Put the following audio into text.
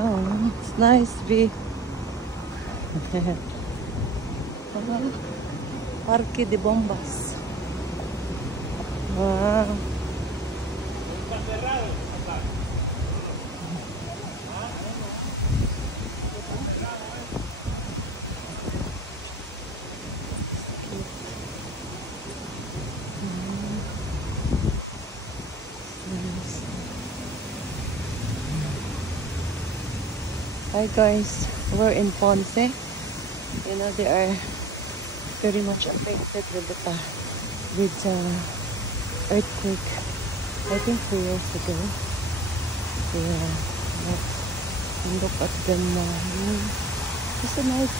Oh, it's nice view. Parque de Bombas. Wow. Hi guys, we're in Ponce. You know they are very much affected with the earthquake. I think 3 years ago. Yeah, let's look at them now. It's a nice